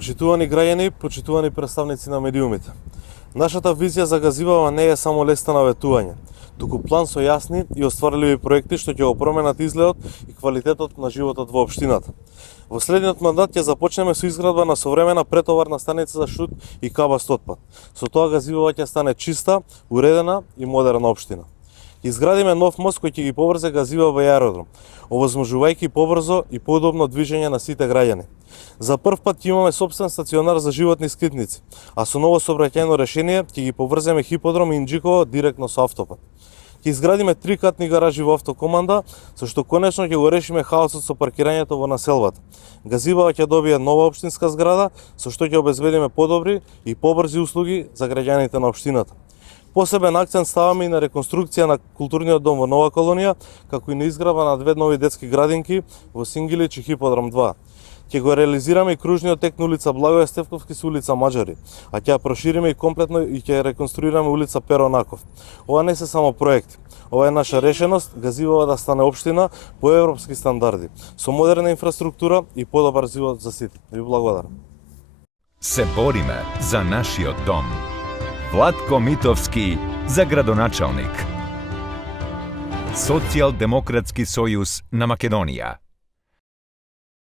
Почитувани граѓани, почитувани представници на медиумите. Нашата визија за Газивава не е само леста на ветување, туку план со јасни и остварливи проекти што ќе го променат изгледот и квалитетот на животот во општината. Во следниот мандат ќе започнеме со изградба на современа претоварна станица за шут и кабаст отпад. Со тоа Газивава ќе стане чиста, уредена и модерна општина. Изградиме нов мост кој ќе ги поврзе Газивава и аеродром, овозможувајќи побрзо и поудобно движење на сите граѓани. За прв пат ќе имаме собствен стационар за животни скитници, а со ново сообраќајно решение ќе ги поврземе Хиподром и Инџиково директно со автопат. Ќе изградиме 3-катни гаражи во автокоманда, со што конечно ќе го решиме хаосот со паркирањето во населбата. Газивава ќе добие нова општинска зграда, со што ќе обезбедиме подобри и побрзи услуги за граѓаните на општината. Посебен акцент ставаме и на реконструкција на културниот дом во Нова колонија, како и на изградба на 2 нови детски градинки во Сингилич и Хиподром 2. Ќе го реализираме и кружниот тек на улица Благоје Стефковски со улица Маџари, а ќе ја прошириме и комплетно и ќе реконструираме улица Перо Наков. Ова не се само проекти. Ова е наша решеност Газивава да стане општина по европски стандарди, со модерна инфраструктура и подобар живот за сите. Ви благодарам. Се бориме за нашиот дом. Владко Митовски за градоначалник. Социјалдемократски сојуз на Македонија.